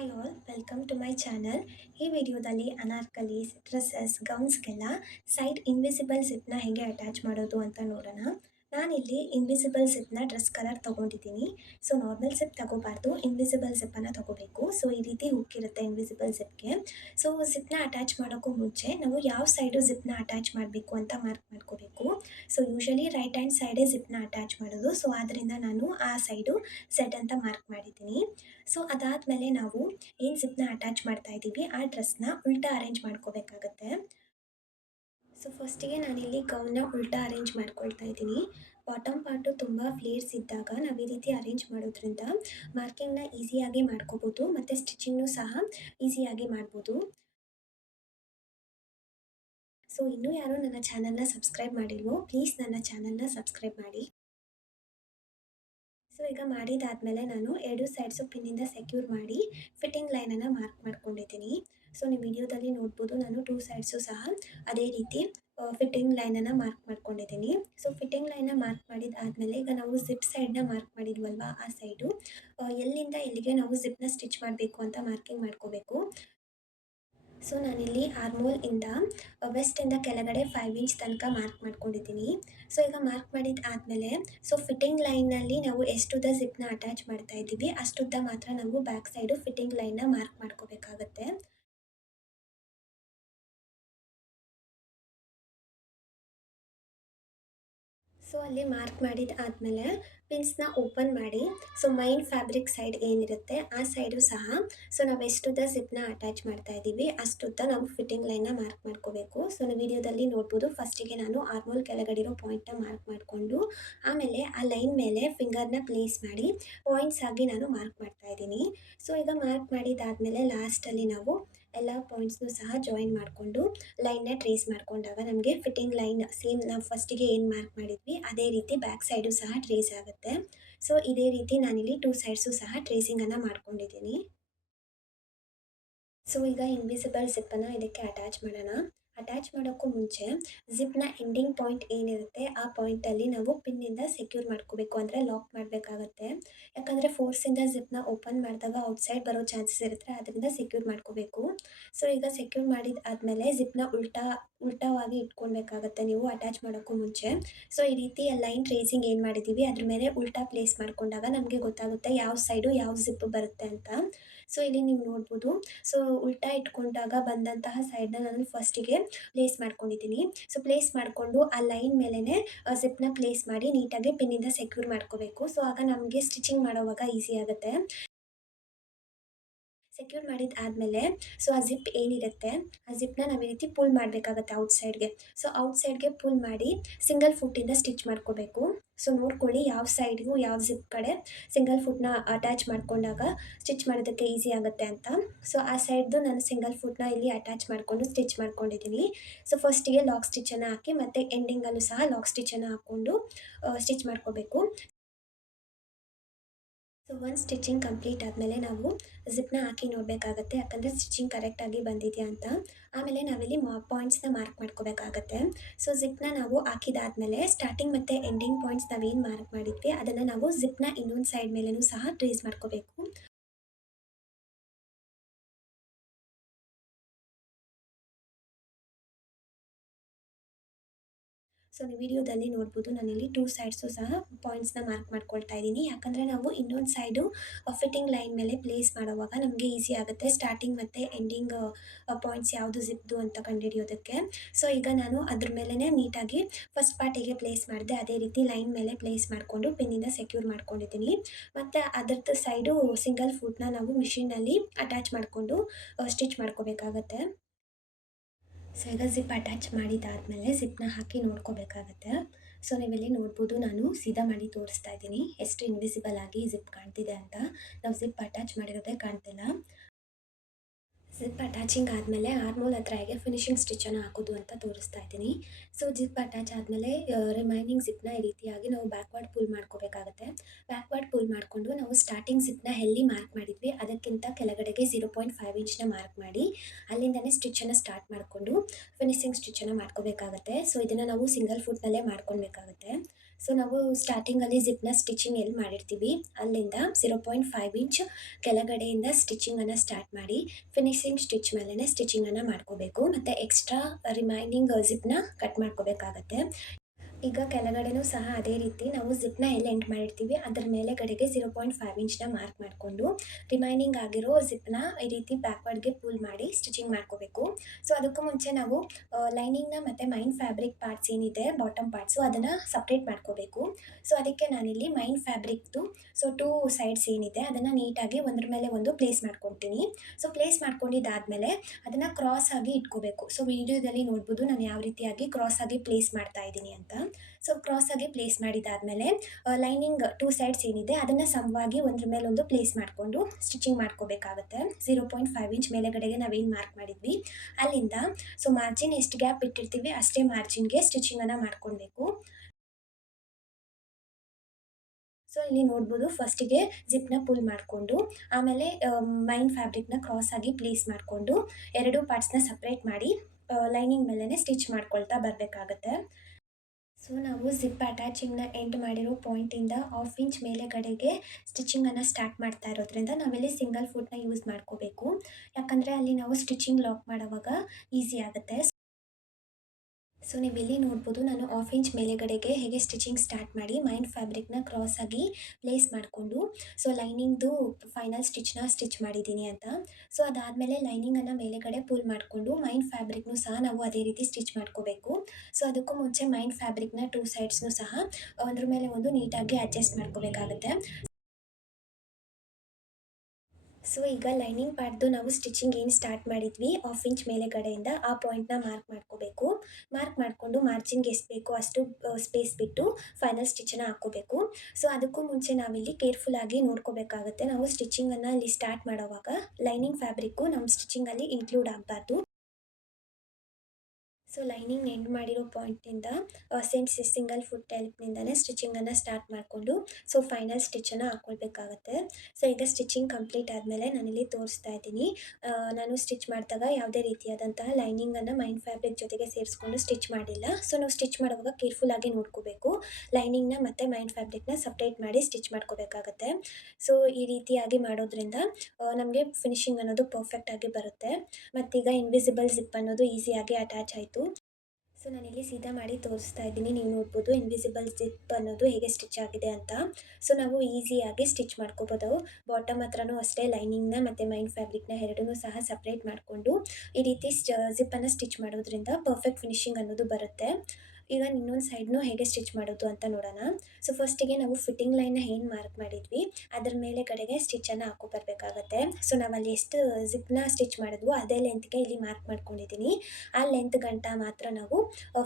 Hi all welcome to my channel. ಈ ವಿಡಿಯೋದಲ್ಲಿ anarkalis dresses ಗೌನ್ಸ್ಗೆಲ್ಲ ಸೈಡ್ ಇನ್ವಿಸಿಬಲ್ ಜಿಪ್ನ ಹೇಗೆ ಅಟ್ಯಾಚ್ ಮಾಡೋದು ಅಂತ ನೋಡೋಣ. ನಾನಿಲ್ಲಿ ಇನ್ವಿಸಿಬಲ್ ಜಿಪ್ನ ಡ್ರೆಸ್ ಕಲರ್ ತೊಗೊಂಡಿದ್ದೀನಿ. ಸೊ ನಾರ್ಮಲ್ ಜಿಪ್ ತಗೋಬಾರ್ದು, ಇನ್ವಿಸಿಬಲ್ ಜಿಪ್ಪನ್ನು ತಗೋಬೇಕು. ಸೊ ಈ ರೀತಿ ಹುಕ್ ಇರುತ್ತೆ ಇನ್ವಿಸಿಬಲ್ ಜಿಪ್ಗೆ. ಸೊ ಜಿಪ್ನ ಅಟ್ಯಾಚ್ ಮಾಡೋಕ್ಕೂ ಮುಂಚೆ ನಾವು ಯಾವ ಸೈಡು ಜಿಪ್ನ ಅಟ್ಯಾಚ್ ಮಾಡಬೇಕು ಅಂತ ಮಾರ್ಕ್ ಮಾಡ್ಕೋಬೇಕು. ಸೊ ಯೂಶಲಿ ರೈಟ್ ಹ್ಯಾಂಡ್ ಸೈಡೇ ಜಿಪ್ನ ಅಟ್ಯಾಚ್ ಮಾಡೋದು. ಸೊ ಆದ್ದರಿಂದ ನಾನು ಆ ಸೈಡು ಸೆಟ್ ಅಂತ ಮಾರ್ಕ್ ಮಾಡಿದ್ದೀನಿ. ಸೊ ಅದಾದಮೇಲೆ ನಾವು ಏನು ಜಿಪ್ನ ಅಟ್ಯಾಚ್ ಮಾಡ್ತಾ ಇದ್ದೀವಿ ಆ ಡ್ರೆಸ್ನ ಉಲ್ಟಾ ಅರೇಂಜ್ ಮಾಡ್ಕೋಬೇಕಾಗತ್ತೆ. ಸೊ ಫಸ್ಟಿಗೆ ನಾನಿಲ್ಲಿ ಗೌನ್ನ ಉಲ್ಟಾ ಅರೇಂಜ್ ಮಾಡ್ಕೊಳ್ತಾ ಇದ್ದೀನಿ. ಬಾಟಮ್ ಪಾರ್ಟು ತುಂಬ ಫ್ಲೇರ್ಸ್ ಇದ್ದಾಗ ನಾವು ಈ ರೀತಿ ಅರೇಂಜ್ ಮಾಡೋದ್ರಿಂದ ಮಾರ್ಕಿಂಗ್ನ ಈಸಿಯಾಗಿ ಮಾಡ್ಕೋಬೋದು ಮತ್ತು ಸ್ಟಿಚಿಂಗ್ನೂ ಸಹ ಈಸಿಯಾಗಿ ಮಾಡ್ಬೋದು. ಸೊ ಇನ್ನೂ ಯಾರು ನನ್ನ ಚಾನಲ್ನ ಸಬ್ಸ್ಕ್ರೈಬ್ ಮಾಡಿಲ್ವೋ ಪ್ಲೀಸ್ ನನ್ನ ಚಾನಲ್ನ ಸಬ್ಸ್ಕ್ರೈಬ್ ಮಾಡಿ. ಸೊ ಈಗ ಮಾಡಿದಾದಮೇಲೆ ನಾನು ಎರಡು ಸೈಡ್ಸು ಪಿನ್ನಿಂದ ಸೆಕ್ಯೂರ್ ಮಾಡಿ ಫಿಟ್ಟಿಂಗ್ ಲೈನನ್ನು ಮಾರ್ಕ್ ಮಾಡ್ಕೊಂಡಿದ್ದೀನಿ. ಸೊ ನೀವು ವಿಡಿಯೋದಲ್ಲಿ ನೋಡ್ಬೋದು, ನಾನು ಟೂ ಸೈಡ್ಸು ಸಹ ಅದೇ ರೀತಿ ಫಿಟ್ಟಿಂಗ್ ಲೈನನ್ನು ಮಾರ್ಕ್ ಮಾಡ್ಕೊಂಡಿದ್ದೀನಿ. ಸೊ ಫಿಟ್ಟಿಂಗ್ ಲೈನ್ನ ಮಾರ್ಕ್ ಮಾಡಿದಾದಮೇಲೆ ಈಗ ನಾವು ಜಿಪ್ ಸೈಡ್ನ ಮಾರ್ಕ್ ಮಾಡಿದ್ವಲ್ವ ಆ ಸೈಡು ಎಲ್ಲಿಂದ ಎಲ್ಲಿಗೆ ನಾವು ಜಿಪ್ನ ಸ್ಟಿಚ್ ಮಾಡಬೇಕು ಅಂತ ಮಾರ್ಕಿಂಗ್ ಮಾಡ್ಕೋಬೇಕು. ಸೊ ನಾನಿಲ್ಲಿ ಆರ್ಮೋಲಿಂದ ವೆಸ್ಟಿಂದ ಕೆಳಗಡೆ 5 ಇಂಚ್ ತನಕ ಮಾರ್ಕ್ ಮಾಡ್ಕೊಂಡಿದ್ದೀನಿ. ಸೊ ಈಗ ಮಾರ್ಕ್ ಮಾಡಿದ ಆದಮೇಲೆ ಸೊ ಫಿಟ್ಟಿಂಗ್ ಲೈನಲ್ಲಿ ನಾವು ಎಷ್ಟು ಜಿಪ್ನ ಅಟ್ಯಾಚ್ ಮಾಡ್ತಾ ಇದ್ದೀವಿ ಅಷ್ಟುದ್ದ ಮಾತ್ರ ನಾವು ಬ್ಯಾಕ್ ಸೈಡು ಫಿಟ್ಟಿಂಗ್ ಲೈನ್ನ ಮಾರ್ಕ್ ಮಾಡ್ಕೋಬೇಕಾಗತ್ತೆ. ಸೊ ಅಲ್ಲಿ ಮಾರ್ಕ್ ಮಾಡಿದ ಆದಮೇಲೆ ಪಿನ್ಸ್ನ ಓಪನ್ ಮಾಡಿ ಸೊ ಮೈನ್ ಫ್ಯಾಬ್ರಿಕ್ ಸೈಡ್ ಏನಿರುತ್ತೆ ಆ ಸೈಡು ಸಹ ಸೊ ನಾವು ಎಷ್ಟುದ್ದ ಜಿಪ್ನ ಅಟ್ಯಾಚ್ ಮಾಡ್ತಾ ಇದ್ದೀವಿ ಅಷ್ಟುದ್ದ ನಾವು ಫಿಟ್ಟಿಂಗ್ ಲೈನ್ನ ಮಾರ್ಕ್ ಮಾಡ್ಕೋಬೇಕು. ಸೊ ನಾವು ವಿಡಿಯೋದಲ್ಲಿ ನೋಡ್ಬೋದು, ಫಸ್ಟಿಗೆ ನಾನು ಆರ್ಮೋಲ್ ಕೆಳಗಡಿರೋ ಪಾಯಿಂಟ್ನ ಮಾರ್ಕ್ ಮಾಡಿಕೊಂಡು ಆಮೇಲೆ ಆ ಲೈನ್ ಮೇಲೆ ಫಿಂಗರ್ನ ಪ್ಲೇಸ್ ಮಾಡಿ ಪಾಯಿಂಟ್ಸ್ ಆಗಿ ನಾನು ಮಾರ್ಕ್ ಮಾಡ್ತಾ ಇದ್ದೀನಿ. ಸೊ ಈಗ ಮಾರ್ಕ್ ಮಾಡಿದಾದಮೇಲೆ ಲಾಸ್ಟಲ್ಲಿ ನಾವು ಎಲ್ಲ ಪಾಯಿಂಟ್ಸ್ನು ಸಹ ಜಾಯಿನ್ ಮಾಡಿಕೊಂಡು ಲೈನ್ನ ಟ್ರೇಸ್ ಮಾಡ್ಕೊಂಡಾಗ ನಮಗೆ ಫಿಟ್ಟಿಂಗ್ ಲೈನ್ ಸೇಮ್ ನಾವು ಫಸ್ಟಿಗೆ ಏನು ಮಾರ್ಕ್ ಮಾಡಿದ್ವಿ ಅದೇ ರೀತಿ ಬ್ಯಾಕ್ ಸೈಡು ಸಹ ಟ್ರೇಸ್ ಆಗುತ್ತೆ. ಸೊ ಇದೇ ರೀತಿ ನಾನಿಲ್ಲಿ ಟೂ ಸೈಡ್ಸು ಸಹ ಟ್ರೇಸಿಂಗನ್ನು ಮಾಡ್ಕೊಂಡಿದ್ದೀನಿ. ಸೊ ಈಗ ಇನ್ವಿಸಿಬಲ್ ಜಿಪ್ಪನ್ನು ಇದಕ್ಕೆ ಅಟ್ಯಾಚ್ ಮಾಡೋಣ. ಅಟ್ಯಾಚ್ ಮಾಡೋಕ್ಕೂ ಮುಂಚೆ ಜಿಪ್ನ ಎಂಡಿಂಗ್ ಪಾಯಿಂಟ್ ಏನಿರುತ್ತೆ ಆ ಪಾಯಿಂಟಲ್ಲಿ ನಾವು ಪಿನ್ನಿಂದ ಸೆಕ್ಯೂರ್ ಮಾಡ್ಕೋಬೇಕು, ಅಂದರೆ ಲಾಕ್ ಮಾಡಬೇಕಾಗತ್ತೆ. ಯಾಕಂದರೆ ಫೋರ್ಸಿಂದ ಜಿಪ್ನ ಓಪನ್ ಮಾಡಿದಾಗ ಔಟ್ಸೈಡ್ ಬರೋ ಚಾನ್ಸಸ್ ಇರುತ್ತೆ, ಅದರಿಂದ ಸೆಕ್ಯೂರ್ ಮಾಡ್ಕೋಬೇಕು. ಸೊ ಈಗ ಸೆಕ್ಯೂರ್ ಮಾಡಿದ ಆದಮೇಲೆ ಜಿಪ್ನ ಉಲ್ಟಾವಾಗಿ ಇಟ್ಕೊಳ್ಬೇಕಾಗತ್ತೆ ನೀವು ಅಟ್ಯಾಚ್ ಮಾಡೋಕ್ಕೂ ಮುಂಚೆ. ಸೊ ಈ ರೀತಿ ಲೈನ್ ಟ್ರೇಸಿಂಗ್ ಏನು ಮಾಡಿದ್ದೀವಿ ಅದ್ರ ಮೇಲೆ ಉಲ್ಟಾ ಪ್ಲೇಸ್ ಮಾಡ್ಕೊಂಡಾಗ ನಮಗೆ ಗೊತ್ತಾಗುತ್ತೆ ಯಾವ ಸೈಡು ಯಾವ ಜಿಪ್ ಬರುತ್ತೆ ಅಂತ. ಸೊ ಇಲ್ಲಿ ನೀವು ನೋಡ್ಬೋದು, ಸೊ ಉಲ್ಟಾ ಇಟ್ಕೊಂಡಾಗ ಬಂದಂತಹ ಸೈಡ್ನ ನಾನು ಫಸ್ಟಿಗೆ ಪ್ಲೇಸ್ ಮಾಡ್ಕೊಂಡಿದ್ದೀನಿ. ಸೊ ಪ್ಲೇಸ್ ಮಾಡಿಕೊಂಡು ಆ ಲೈನ್ ಮೇಲೇ ಜಿಪ್ನ ಪ್ಲೇಸ್ ಮಾಡಿ ನೀಟಾಗಿ ಪಿನ್ನಿಂದ ಸೆಕ್ಯೂರ್ ಮಾಡ್ಕೋಬೇಕು. ಸೊ ಆಗ ನಮಗೆ ಸ್ಟಿಚಿಂಗ್ ಮಾಡೋವಾಗ ಈಸಿ ಆಗುತ್ತೆ. ಸೆಕ್ಯೂರ್ ಮಾಡಿದ ಆದಮೇಲೆ ಸೊ ಆ ಜಿಪ್ ಏನಿರುತ್ತೆ ಆ ಜಿಪ್ನ ನಾವು ಈ ರೀತಿ ಪುಲ್ ಮಾಡಬೇಕಾಗತ್ತೆ ಔಟ್ಸೈಡ್ಗೆ. ಸೊ ಔಟ್ಸೈಡ್ಗೆ ಪುಲ್ ಮಾಡಿ ಸಿಂಗಲ್ ಫುಟ್ಟಿಂದ ಸ್ಟಿಚ್ ಮಾಡ್ಕೋಬೇಕು. ಸೊ ನೋಡ್ಕೊಳ್ಳಿ ಯಾವ ಸೈಡ್ಗೂ ಯಾವ ಜಿಪ್ ಕಡೆ ಸಿಂಗಲ್ ಫುಟ್ನ ಅಟ್ಯಾಚ್ ಮಾಡ್ಕೊಂಡಾಗ ಸ್ಟಿಚ್ ಮಾಡೋದಕ್ಕೆ ಈಸಿ ಆಗುತ್ತೆ ಅಂತ. ಸೊ ಆ ಸೈಡ್ದು ನಾನು ಸಿಂಗಲ್ ಫುಟ್ನ ಇಲ್ಲಿ ಅಟ್ಯಾಚ್ ಮಾಡಿಕೊಂಡು ಸ್ಟಿಚ್ ಮಾಡ್ಕೊಂಡಿದ್ದೀನಿ. ಸೊ ಫಸ್ಟಿಗೆ ಲಾಕ್ ಸ್ಟಿಚನ್ನು ಹಾಕಿ ಮತ್ತು ಎಂಡಿಂಗಲ್ಲೂ ಸಹ ಲಾಕ್ ಸ್ಟಿಚನ್ನು ಹಾಕ್ಕೊಂಡು ಸ್ಟಿಚ್ ಮಾಡ್ಕೋಬೇಕು. ಸೊ ಒಂದು ಸ್ಟಿಚಿಂಗ್ ಕಂಪ್ಲೀಟ್ ಆದಮೇಲೆ ನಾವು ಜಿಪ್ನ ಹಾಕಿ ನೋಡಬೇಕಾಗತ್ತೆ, ಯಾಕಂದರೆ ಸ್ಟಿಚಿಂಗ್ ಕರೆಕ್ಟಾಗಿ ಬಂದಿದೆಯಾ ಅಂತ. ಆಮೇಲೆ ನಾವಿಲ್ಲಿ ಪಾಯಿಂಟ್ಸ್ನ ಮಾರ್ಕ್ ಮಾಡ್ಕೋಬೇಕಾಗತ್ತೆ. ಸೊ ಜಿಪ್ನ ನಾವು ಹಾಕಿದಾದ್ಮೇಲೆ ಸ್ಟಾರ್ಟಿಂಗ್ ಮತ್ತು ಎಂಡಿಂಗ್ ಪಾಯಿಂಟ್ಸ್ ನಾವೇನು ಮಾರ್ಕ್ ಮಾಡಿದ್ವಿ ಅದನ್ನು ನಾವು ಜಿಪ್ನ ಇನ್ನೊಂದು ಸೈಡ್ ಮೇಲೂ ಸಹ ಟ್ರೇಸ್ ಮಾಡ್ಕೋಬೇಕು. ಸೊ ನೀವು ವಿಡಿಯೋದಲ್ಲಿ ನೋಡ್ಬೋದು, ನಾನಿಲ್ಲಿ ಟೂ ಸೈಡ್ಸು ಸಹ ಪಾಯಿಂಟ್ಸ್ನ ಮಾರ್ಕ್ ಮಾಡ್ಕೊಳ್ತಾ ಇದ್ದೀನಿ. ಯಾಕಂದರೆ ನಾವು ಇನ್ನೊಂದು ಸೈಡು ಫಿಟ್ಟಿಂಗ್ ಲೈನ್ ಮೇಲೆ ಪ್ಲೇಸ್ ಮಾಡೋವಾಗ ನಮಗೆ ಈಸಿ ಆಗುತ್ತೆ ಸ್ಟಾರ್ಟಿಂಗ್ ಮತ್ತು ಎಂಡಿಂಗ್ ಪಾಯಿಂಟ್ಸ್ ಯಾವುದು ಜಿಪ್ದು ಅಂತ ಕಂಡುಹಿಡಿಯೋದಕ್ಕೆ. ಸೊ ಈಗ ನಾನು ಅದ್ರ ಮೇಲೇ ನೀಟಾಗಿ ಫಸ್ಟ್ ಪಾರ್ಟಿಗೆ ಪ್ಲೇಸ್ ಮಾಡಿದೆ, ಅದೇ ರೀತಿ ಲೈನ್ ಮೇಲೆ ಪ್ಲೇಸ್ ಮಾಡಿಕೊಂಡು ಪಿನ್ನಿಂದ ಸೆಕ್ಯೂರ್ ಮಾಡ್ಕೊಂಡಿದ್ದೀನಿ. ಮತ್ತು ಅದರದ್ದು ಸೈಡು ಸಿಂಗಲ್ ಫುಟ್ನ ನಾವು ಮಿಷಿನಲ್ಲಿ ಅಟ್ಯಾಚ್ ಮಾಡಿಕೊಂಡು ಸ್ಟಿಚ್ ಮಾಡ್ಕೋಬೇಕಾಗತ್ತೆ. ಸೊ ಈಗ ಜಿಪ್ ಅಟ್ಯಾಚ್ ಮಾಡಿದಾದಮೇಲೆ ಜಿಪ್ನ ಹಾಕಿ ನೋಡ್ಕೋಬೇಕಾಗತ್ತೆ. ಸೊ ನೀವಿಲ್ಲಿ ನೋಡ್ಬೋದು, ನಾನು ಸೀದಾ ಮಾಡಿ ತೋರಿಸ್ತಾ ಇದ್ದೀನಿ ಎಷ್ಟು ಇನ್ವಿಸಿಬಲ್ ಆಗಿ ಜಿಪ್ ಕಾಣ್ತಿದೆ ಅಂತ. ನಾವು ಜಿಪ್ ಅಟ್ಯಾಚ್ ಮಾಡಿರೋದೇ ಕಾಣ್ತಿಲ್ಲ. ಜಿಪ್ ಅಟ್ಯಾಚಿಂಗ್ ಆದಮೇಲೆ ಆರ್ಮೋಲ್ ಹತ್ರ ಹೇಗೆ ಫಿನಿಶಿಂಗ್ ಸ್ಟಿಚ್ಚನ್ನು ಹಾಕೋದು ಅಂತ ತೋರಿಸ್ತಾ ಇದ್ದೀನಿ. ಸೊ ಜಿಪ್ ಅಟ್ಯಾಚ್ ಆದಮೇಲೆ ರಿಮೈನಿಂಗ್ ಜಿಪ್ನ ಈ ರೀತಿಯಾಗಿ ನಾವು ಬ್ಯಾಕ್ವರ್ಡ್ ಪುಲ್ ಮಾಡ್ಕೋಬೇಕಾಗತ್ತೆ. ಬ್ಯಾಕ್ವರ್ಡ್ ಪುಲ್ ಮಾಡಿಕೊಂಡು ನಾವು ಸ್ಟಾರ್ಟಿಂಗ್ ಜಿಪ್ನ ಎಲ್ಲಿ ಮಾರ್ಕ್ ಮಾಡಿದ್ವಿ ಅದಕ್ಕಿಂತ ಕೆಳಗಡೆಗೆ 0.5 ಇಂಚ್ನ ಮಾರ್ಕ್ ಮಾಡಿ ಅಲ್ಲಿಂದನೇ ಸ್ಟಿಚ್ಚನ್ನು ಸ್ಟಾರ್ಟ್ ಮಾಡಿಕೊಂಡು ಫಿನಿಶಿಂಗ್ ಸ್ಟಿಚ್ಚನ್ನು ಮಾಡ್ಕೋಬೇಕಾಗತ್ತೆ. ಸೊ ಇದನ್ನು ನಾವು ಸಿಂಗಲ್ ಫುಟ್ನಲ್ಲೇ ಮಾಡ್ಕೊಳ್ಬೇಕಾಗತ್ತೆ. ಸೊ ನಾವು ಸ್ಟಾರ್ಟಿಂಗಲ್ಲಿ ಜಿಪ್‌ನ ಸ್ಟಿಚಿಂಗ್ ಎಲ್ಲಿ ಮಾಡಿರ್ತೀವಿ, ಅಲ್ಲಿಂದ 0.5 ಇಂಚ್ ಕೆಳಗಡೆಯಿಂದ ಸ್ಟಿಚಿಂಗನ್ನು ಸ್ಟಾರ್ಟ್ ಮಾಡಿ, ಫಿನಿಶಿಂಗ್ ಸ್ಟಿಚ್ ಮೇಲೆನೇ ಸ್ಟಿಚಿಂಗನ್ನು ಮಾಡ್ಕೋಬೇಕು. ಮತ್ತು ಎಕ್ಸ್ಟ್ರಾ ರಿಮೈನಿಂಗ್ ಜಿಪ್‌ನ ಕಟ್ ಮಾಡ್ಕೋಬೇಕಾಗತ್ತೆ. ಈಗ ಕೆಳಗಡೆನೂ ಸಹ ಅದೇ ರೀತಿ ನಾವು ಜಿಪ್‌ನ ಎಲ್ಲಿ ಎಂಡ್ ಮಾಡಿರ್ತೀವಿ ಅದರ ಮೇಲೆಗಡೆಗೆ 0.5 ಇಂಚ್‌ನ ಮಾರ್ಕ್ ಮಾಡಿಕೊಂಡು, ರಿಮೈನಿಂಗ್ ಆಗಿರೋ ಜಿಪ್‌ನ ಈ ರೀತಿ ಬ್ಯಾಕ್‌ವರ್ಡ್‌ಗೆ ಪುಲ್ ಮಾಡಿ ಸ್ಟಿಚಿಂಗ್ ಮಾಡ್ಕೋಬೇಕು. ಸೊ ಅದಕ್ಕೂ ಮುಂಚೆ ನಾವು ಲೈನಿಂಗ್‌ನ ಮತ್ತು ಮೈನ್ ಫ್ಯಾಬ್ರಿಕ್ ಪಾರ್ಟ್ಸ್ ಏನಿದೆ ಬಾಟಮ್ ಪಾರ್ಟ್ಸು ಅದನ್ನು ಸಪ್ರೇಟ್ ಮಾಡ್ಕೋಬೇಕು. ಸೊ ಅದಕ್ಕೆ ನಾನಿಲ್ಲಿ ಮೈನ್ ಫ್ಯಾಬ್ರಿಕ್‌ದು ಸೊ 2 ಸೈಡ್ಸ್ ಏನಿದೆ ಅದನ್ನು ನೀಟಾಗಿ ಒಂದ್ರ ಮೇಲೆ ಒಂದು ಪ್ಲೇಸ್ ಮಾಡ್ಕೊತೀನಿ. ಸೊ ಪ್ಲೇಸ್ ಮಾಡ್ಕೊಂಡಿದ್ದಾದಮೇಲೆ ಅದನ್ನು ಕ್ರಾಸ್ ಆಗಿ ಇಟ್ಕೋಬೇಕು. ಸೊ ವಿಡಿಯೋದಲ್ಲಿ ನೋಡ್ಬೋದು ನಾನು ಯಾವ ರೀತಿಯಾಗಿ ಕ್ರಾಸ್ ಆಗಿ ಪ್ಲೇಸ್ ಮಾಡ್ತಾ ಇದ್ದೀನಿ ಅಂತ. ಸೊ ಕ್ರಾಸ್ ಆಗಿ ಪ್ಲೇಸ್ ಮಾಡಿದ್ದಾದಮೇಲೆ ಲೈನಿಂಗ್ 2 ಸೈಡ್ಸ್ ಏನಿದೆ ಅದನ್ನು ಸಮವಾಗಿ ಒಂದ್ರ ಮೇಲೊಂದು ಪ್ಲೇಸ್ ಮಾಡಿಕೊಂಡು ಸ್ಟಿಚಿಂಗ್ ಮಾಡ್ಕೋಬೇಕಾಗತ್ತೆ. 0.5 ಇಂಚ್ ಮೇಲೆಗಡೆಗೆ ನಾವೇನು ಮಾರ್ಕ್ ಮಾಡಿದ್ವಿ ಅಲ್ಲಿಂದ ಸೊ ಮಾರ್ಜಿನ್ ಎಷ್ಟು ಗ್ಯಾಪ್ ಇಟ್ಟಿರ್ತೀವಿ ಅಷ್ಟೇ ಮಾರ್ಜಿನ್‌ಗೆ ಸ್ಟಿಚಿಂಗನ್ನು ಮಾಡ್ಕೊಳ್ಬೇಕು. ಸೊ ಇಲ್ಲಿ ನೋಡ್ಬೋದು ಫಸ್ಟಿಗೆ ಜಿಪ್‌ನ ಪುಲ್ ಮಾಡಿಕೊಂಡು, ಆಮೇಲೆ ಮೈನ್ ಫ್ಯಾಬ್ರಿಕ್‌ನ ಕ್ರಾಸ್ ಆಗಿ ಪ್ಲೇಸ್ ಮಾಡಿಕೊಂಡು, 2 ಪಾರ್ಟ್ಸ್‌ನ ಸಪ್ರೇಟ್ ಮಾಡಿ ಲೈನಿಂಗ್ ಮೇಲೆನೇ ಸ್ಟಿಚ್ ಮಾಡ್ಕೊಳ್ತಾ ಬರಬೇಕಾಗತ್ತೆ. ಸೊ ನಾವು ಜಿಪ್ ಅಟ್ಯಾಚಿಂಗ್‌ನ ಎಂಡ್ ಮಾಡಿರೋ ಪಾಯಿಂಟಿಂದ ಹಾಫ್ ಇಂಚ್ ಮೇಲೆಗಡೆಗೆ ಸ್ಟಿಚಿಂಗನ್ನು ಸ್ಟಾರ್ಟ್ ಮಾಡ್ತಾ ಇರೋದ್ರಿಂದ ನಾವಿಲ್ಲಿ ಸಿಂಗಲ್ ಫುಟ್‌ನ ಯೂಸ್ ಮಾಡ್ಕೋಬೇಕು. ಯಾಕಂದರೆ ಅಲ್ಲಿ ನಾವು ಸ್ಟಿಚಿಂಗ್ ಲಾಕ್ ಮಾಡೋವಾಗ ಈಸಿ ಆಗುತ್ತೆ. ಸೊ ನೀವಿಲ್ಲಿ ನೋಡ್ಬೋದು ನಾನು ಹಾಫ್ ಇಂಚ್ ಮೇಲೆಗಡೆಗೆ ಹೇಗೆ ಸ್ಟಿಚಿಂಗ್ ಸ್ಟಾರ್ಟ್ ಮಾಡಿ ಮೈನ್ ಫ್ಯಾಬ್ರಿಕ್‌ನ ಕ್ರಾಸ್ ಆಗಿ ಪ್ಲೇಸ್ ಮಾಡಿಕೊಂಡು, ಸೊ ಲೈನಿಂಗ್‌ದು ಫೈನಲ್ ಸ್ಟಿಚ್‌ನ ಸ್ಟಿಚ್ ಮಾಡಿದ್ದೀನಿ ಅಂತ. ಸೊ ಅದಾದಮೇಲೆ ಲೈನಿಂಗನ್ನು ಮೇಲೆಗಡೆ ಪುಲ್ ಮಾಡಿಕೊಂಡು ಮೈನ್ ಫ್ಯಾಬ್ರಿಕ್‌ನು ಸಹ ನಾವು ಅದೇ ರೀತಿ ಸ್ಟಿಚ್ ಮಾಡ್ಕೋಬೇಕು. ಸೊ ಅದಕ್ಕೂ ಮುಂಚೆ ಮೈನ್ ಫ್ಯಾಬ್ರಿಕ್‌ನ 2 ಸೈಡ್ಸ್‌ನು ಸಹ ಒಂದ್ರ ಮೇಲೆ ಒಂದು ನೀಟಾಗಿ ಅಡ್ಜಸ್ಟ್ ಮಾಡ್ಕೋಬೇಕಾಗುತ್ತೆ. ಸೊ ಈಗ ಲೈನಿಂಗ್ ಪಾರ್ಟ್‌ದು ನಾವು ಸ್ಟಿಚಿಂಗ್ ಏನು ಸ್ಟಾರ್ಟ್ ಮಾಡಿದ್ವಿ ಹಾಫ್ ಇಂಚ್ ಮೇಲೆಗಡೆಯಿಂದ ಆ ಪಾಯಿಂಟ್‌ನ ಮಾರ್ಕ್ ಮಾಡ್ಕೋಬೇಕು. ಮಾರ್ಕ್ ಮಾಡಿಕೊಂಡು ಮಾರ್ಜಿನ್‌ಗೆ ಎಷ್ಟು ಬೇಕೋ ಅಷ್ಟು ಸ್ಪೇಸ್ ಬಿಟ್ಟು ಫೈನಲ್ ಸ್ಟಿಚನ್ನು ಹಾಕ್ಕೋಬೇಕು. ಸೊ ಅದಕ್ಕೂ ಮುಂಚೆ ನಾವಿಲ್ಲಿ ಕೇರ್‌ಫುಲ್ಲಾಗಿ ನೋಡ್ಕೋಬೇಕಾಗುತ್ತೆ. ನಾವು ಸ್ಟಿಚಿಂಗನ್ನು ಇಲ್ಲಿ ಸ್ಟಾರ್ಟ್ ಮಾಡೋವಾಗ ಲೈನಿಂಗ್ ಫ್ಯಾಬ್ರಿಕ್ಕು ನಮ್ಮ ಸ್ಟಿಚಿಂಗಲ್ಲಿ ಇನ್ಕ್ಲೂಡ್ ಆಗಬಾರ್ದು. ಸೊ ಲೈನಿಂಗ್ ಎಂಡ್ ಮಾಡಿರೋ ಪಾಯಿಂಟಿಂದ ಸೇಮ್ ಸಿಂಗಲ್ ಫುಟ್ ಹೆಲ್ಪ್ನಿಂದನೇ ಸ್ಟಿಚಿಂಗನ್ನು ಸ್ಟಾರ್ಟ್ ಮಾಡಿಕೊಂಡು ಸೊ ಫೈನಲ್ ಸ್ಟಿಚ್ಚನ್ನು ಹಾಕ್ಕೊಳ್ಬೇಕಾಗತ್ತೆ. ಸೊ ಈಗ ಸ್ಟಿಚಿಂಗ್ ಕಂಪ್ಲೀಟ್ ಆದಮೇಲೆ ನಾನಿಲ್ಲಿ ತೋರಿಸ್ತಾ ಇದ್ದೀನಿ. ನಾನು ಸ್ಟಿಚ್ ಮಾಡಿದಾಗ ಯಾವುದೇ ರೀತಿಯಾದಂತಹ ಲೈನಿಂಗನ್ನು ಮೈನ್ ಫ್ಯಾಬ್ರಿಕ್ ಜೊತೆಗೆ ಸೇರಿಸ್ಕೊಂಡು ಸ್ಟಿಚ್ ಮಾಡಿಲ್ಲ. ಸೊ ನಾವು ಸ್ಟಿಚ್ ಮಾಡುವಾಗ ಕೇರ್ಫುಲ್ಲಾಗಿ ನೋಡ್ಕೋಬೇಕು. ಲೈನಿಂಗ್‌ನ ಮತ್ತು ಮೈನ್ ಫ್ಯಾಬ್ರಿಕ್‌ನ ಸಪ್ರೇಟ್ ಮಾಡಿ ಸ್ಟಿಚ್ ಮಾಡ್ಕೋಬೇಕಾಗತ್ತೆ. ಸೊ ಈ ರೀತಿಯಾಗಿ ಮಾಡೋದ್ರಿಂದ ನಮಗೆ ಫಿನಿಶಿಂಗ್ ಅನ್ನೋದು ಪರ್ಫೆಕ್ಟಾಗಿ ಬರುತ್ತೆ. ಮತ್ತೀಗ ಇನ್ವಿಸಿಬಲ್ ಜಿಪ್ ಅನ್ನೋದು ಈಸಿಯಾಗಿ ಅಟ್ಯಾಚ್ ಆಯಿತು. ಸೊ ನಾನಿಲ್ಲಿ ಸೀದಾ ಮಾಡಿ ತೋರಿಸ್ತಾ ಇದ್ದೀನಿ. ನೀವು ನೋಡ್ಬೋದು ಇನ್ವಿಸಿಬಲ್ ಜಿಪ್ ಅನ್ನೋದು ಹೇಗೆ ಸ್ಟಿಚ್ ಆಗಿದೆ ಅಂತ. ಸೊ ನಾವು ಈಸಿಯಾಗಿ ಸ್ಟಿಚ್ ಮಾಡ್ಕೋಬೋದು. ಬಾಟಮ್ ಹತ್ರನೂ ಅಷ್ಟೇ ಲೈನಿಂಗ್‌ನ ಮತ್ತು ಮೈನ್ ಫ್ಯಾಬ್ರಿಕ್‌ನ ಎರಡನ್ನೂ ಸಹ ಸಪ್ರೇಟ್ ಮಾಡಿಕೊಂಡು ಈ ರೀತಿ ಜಿಪ್ಪನ್ನು ಸ್ಟಿಚ್ ಮಾಡೋದ್ರಿಂದ ಪರ್ಫೆಕ್ಟ್ ಫಿನಿಶಿಂಗ್ ಅನ್ನೋದು ಬರುತ್ತೆ. ಈಗ ಇನ್ನೊಂದು ಸೈಡ್‌ನು ಹೇಗೆ ಸ್ಟಿಚ್ ಮಾಡೋದು ಅಂತ ನೋಡೋಣ. ಸೊ ಫಸ್ಟಿಗೆ ನಾವು ಫಿಟ್ಟಿಂಗ್ ಲೈನ್‌ನ ಏನು ಮಾರ್ಕ್ ಮಾಡಿದ್ವಿ ಅದ್ರ ಮೇಲೆ ಕಡೆಗೆ ಸ್ಟಿಚ್ಚನ್ನು ಹಾಕ್ಕೊಬರ್ಬೇಕಾಗತ್ತೆ. ಸೊ ನಾವಲ್ಲಿ ಎಷ್ಟು ಜಿಪ್‌ನ ಸ್ಟಿಚ್ ಮಾಡಿದ್ವೋ ಅದೇ ಲೆಂತ್‌ಗೆ ಇಲ್ಲಿ ಮಾರ್ಕ್ ಮಾಡ್ಕೊಂಡಿದ್ದೀನಿ. ಆ ಲೆಂತ್ ಗಂಟ ಮಾತ್ರ ನಾವು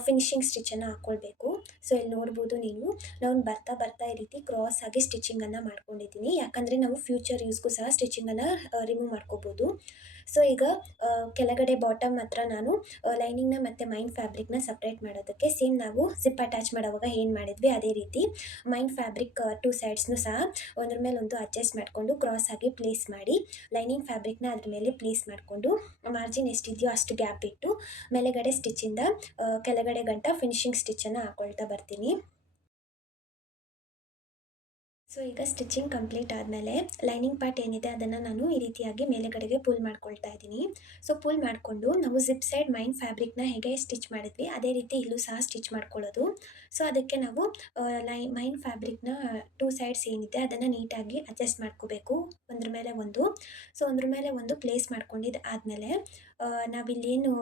ಫಿನಿಶಿಂಗ್ ಸ್ಟಿಚ್ಚನ್ನು ಹಾಕ್ಕೊಳ್ಬೇಕು. ಸೊ ಇಲ್ಲಿ ನೋಡ್ಬೋದು ನೀವು ನಾನು ಬರ್ತಾ ಬರ್ತಾ ಈ ರೀತಿ ಕ್ರಾಸ್ ಆಗಿ ಸ್ಟಿಚಿಂಗನ್ನು ಮಾಡ್ಕೊಂಡಿದ್ದೀನಿ. ಯಾಕಂದರೆ ನಾವು ಫ್ಯೂಚರ್ ಯೂಸ್‌ಗೂ ಸಹ ಸ್ಟಿಚಿಂಗನ್ನು ರಿಮೂವ್ ಮಾಡ್ಕೋಬೋದು. ಸೊ ಈಗ ಕೆಳಗಡೆ ಬಾಟಮ್ ಹತ್ರ ನಾನು ಲೈನಿಂಗ್‌ನ ಮತ್ತು ಮೈನ್ ಫ್ಯಾಬ್ರಿಕ್‌ನ ಸಪ್ರೇಟ್ ಮಾಡೋದಕ್ಕೆ ಸೇಮ್ ನಾವು ಜಿಪ್ ಅಟ್ಯಾಚ್ ಮಾಡೋವಾಗ ಏನು ಮಾಡಿದ್ವಿ ಅದೇ ರೀತಿ ಮೈನ್ ಫ್ಯಾಬ್ರಿಕ್ 2 ಸೈಡ್ಸ್‌ನು ಸಹ ಒಂದ್ರ ಮೇಲೆ ಒಂದು ಅಡ್ಜಸ್ಟ್ ಮಾಡಿಕೊಂಡು ಕ್ರಾಸ್ ಆಗಿ ಪ್ಲೇಸ್ ಮಾಡಿ, ಲೈನಿಂಗ್ ಫ್ಯಾಬ್ರಿಕ್‌ನ ಅದ್ರ ಮೇಲೆ ಪ್ಲೇಸ್ ಮಾಡಿಕೊಂಡು ಮಾರ್ಜಿನ್ ಎಷ್ಟಿದೆಯೋ ಅಷ್ಟು ಗ್ಯಾಪ್ ಬಿಟ್ಟು ಮೇಲೆಗಡೆ ಸ್ಟಿಚ್ಚಿಂದ ಕೆಳಗಡೆ ಗಂಟ ಫಿನಿಶಿಂಗ್ ಸ್ಟಿಚ್ಚನ್ನು ಹಾಕ್ಕೊಳ್ತಾ ಬರ್ತೀನಿ. ಸೊ ಈಗ ಸ್ಟಿಚಿಂಗ್ ಕಂಪ್ಲೀಟ್ ಆದಮೇಲೆ ಲೈನಿಂಗ್ ಪಾರ್ಟ್ ಏನಿದೆ ಅದನ್ನು ನಾನು ಈ ರೀತಿಯಾಗಿ ಮೇಲೆಗಡೆಗೆ ಪುಲ್ ಮಾಡ್ಕೊಳ್ತಾ ಇದ್ದೀನಿ. ಸೊ ಪುಲ್ ಮಾಡಿಕೊಂಡು ನಾವು ಜಿಪ್ ಸೈಡ್ ಮೈನ್ ಫ್ಯಾಬ್ರಿಕ್‌ನ ಹೇಗೆ ಸ್ಟಿಚ್ ಮಾಡಿದ್ವಿ ಅದೇ ರೀತಿ ಇಲ್ಲೂ ಸಹ ಸ್ಟಿಚ್ ಮಾಡ್ಕೊಳ್ಳೋದು. ಸೊ ಅದಕ್ಕೆ ನಾವು ಮೈನ್ ಫ್ಯಾಬ್ರಿಕ್‌ನ 2 ಸೈಡ್ಸ್ ಏನಿದೆ ಅದನ್ನು ನೀಟಾಗಿ ಅಡ್ಜಸ್ಟ್ ಮಾಡ್ಕೋಬೇಕು ಒಂದ್ರ ಮೇಲೆ ಒಂದು. ಸೊ ಒಂದ್ರ ಮೇಲೆ ಒಂದು ಪ್ಲೇಸ್ ಮಾಡ್ಕೊಂಡಿದ್ದು ಆದಮೇಲೆ ನಾವಿಲ್ಲೇನು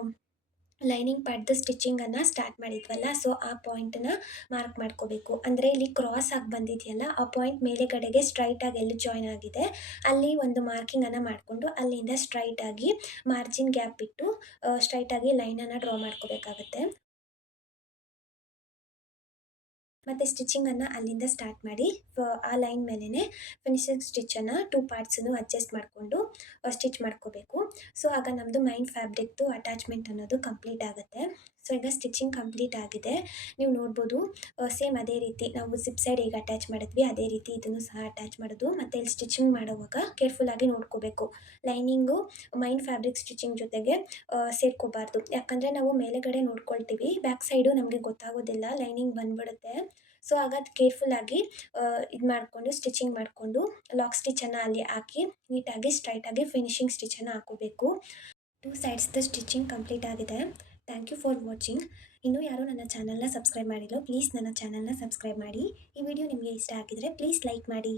ಲೈನಿಂಗ್ ಪಾರ್ಟ್‌ದು ಸ್ಟಿಚಿಂಗನ್ನು ಸ್ಟಾರ್ಟ್ ಮಾಡಿದ್ವಲ್ಲ, ಸೊ ಆ ಪಾಯಿಂಟನ್ನ ಮಾರ್ಕ್ ಮಾಡ್ಕೋಬೇಕು. ಅಂದರೆ ಇಲ್ಲಿ ಕ್ರಾಸ್ ಆಗಿ ಬಂದಿದೆಯಲ್ಲ, ಆ ಪಾಯಿಂಟ್ ಮೇಲೆಗಡೆಗೆ ಸ್ಟ್ರೈಟಾಗಿ ಎಲ್ಲಿ ಜಾಯಿನ್ ಆಗಿದೆ, ಅಲ್ಲಿ ಒಂದು ಮಾರ್ಕಿಂಗನ್ನು ಮಾಡಿಕೊಂಡು ಅಲ್ಲಿಂದ ಸ್ಟ್ರೈಟಾಗಿ ಮಾರ್ಜಿನ್ ಗ್ಯಾಪ್ ಬಿಟ್ಟು ಸ್ಟ್ರೈಟಾಗಿ ಲೈನನ್ನು ಡ್ರಾ ಮಾಡ್ಕೋಬೇಕಾಗತ್ತೆ. ಮತ್ತು ಸ್ಟಿಚಿಂಗನ್ನು ಅಲ್ಲಿಂದ ಸ್ಟಾರ್ಟ್ ಮಾಡಿ ಆ ಲೈನ್ ಮೇಲೆಯೇ ಫಿನಿಶಿಂಗ್ ಸ್ಟಿಚ್ಚನ್ನು 2 ಪಾರ್ಟ್ಸನ್ನು ಅಡ್ಜಸ್ಟ್ ಮಾಡಿಕೊಂಡು ಸ್ಟಿಚ್ ಮಾಡ್ಕೋಬೇಕು. ಸೊ ಆಗ ನಮ್ಮದು ಮೈನ್ ಫ್ಯಾಬ್ರಿಕ್‌ದು ಅಟ್ಯಾಚ್‌ಮೆಂಟ್ ಅನ್ನೋದು ಕಂಪ್ಲೀಟ್ ಆಗುತ್ತೆ. ಸೊ ಈಗ ಸ್ಟಿಚಿಂಗ್ ಕಂಪ್ಲೀಟ್ ಆಗಿದೆ. ನೀವು ನೋಡ್ಬೋದು ಸೇಮ್ ಅದೇ ರೀತಿ ನಾವು ಜಿಪ್ ಸೈಡ್ ಹೇಗೆ ಅಟ್ಯಾಚ್ ಮಾಡಿದ್ವಿ ಅದೇ ರೀತಿ ಇದನ್ನು ಸಹ ಅಟ್ಯಾಚ್ ಮಾಡೋದು. ಮತ್ತು ಇಲ್ಲಿ ಸ್ಟಿಚಿಂಗ್ ಮಾಡುವಾಗ ಕೇರ್ಫುಲ್ಲಾಗಿ ನೋಡ್ಕೋಬೇಕು. ಲೈನಿಂಗು ಮೈನ್ ಫ್ಯಾಬ್ರಿಕ್ ಸ್ಟಿಚಿಂಗ್ ಜೊತೆಗೆ ಸೇರ್ಕೋಬಾರ್ದು. ಯಾಕಂದರೆ ನಾವು ಮೇಲೆಗಡೆ ನೋಡ್ಕೊಳ್ತೀವಿ, ಬ್ಯಾಕ್ ಸೈಡು ನಮಗೆ ಗೊತ್ತಾಗೋದಿಲ್ಲ ಲೈನಿಂಗ್ ಬಂದ್ಬಿಡುತ್ತೆ. ಸೊ ಆಗ ಅದು ಕೇರ್ಫುಲ್ಲಾಗಿ ಇದು ಮಾಡಿಕೊಂಡು ಸ್ಟಿಚಿಂಗ್ ಮಾಡಿಕೊಂಡು ಲಾಕ್ ಸ್ಟಿಚನ್ನು ಅಲ್ಲಿ ಹಾಕಿ ನೀಟಾಗಿ ಸ್ಟ್ರೈಟಾಗಿ ಫಿನಿಶಿಂಗ್ ಸ್ಟಿಚನ್ನು ಹಾಕೋಬೇಕು. ಟೂ ಸೈಡ್ಸ್‌ದು ಸ್ಟಿಚಿಂಗ್ ಕಂಪ್ಲೀಟ್ ಆಗಿದೆ. Thank you for watching. ಇನ್ನೂ ಯಾರೂ ನನ್ನ ಚಾನಲ್‌ನ ಸಬ್ಸ್ಕ್ರೈಬ್ ಮಾಡಿಲ್ಲೋ ಪ್ಲೀಸ್ ನನ್ನ ಚಾನಲ್‌ನ ಸಬ್ಸ್ಕ್ರೈಬ್ ಮಾಡಿ. ಈ ವಿಡಿಯೋ ನಿಮಗೆ ಇಷ್ಟ ಆಗಿದ್ರೆ ಪ್ಲೀಸ್ ಲೈಕ್ ಮಾಡಿ.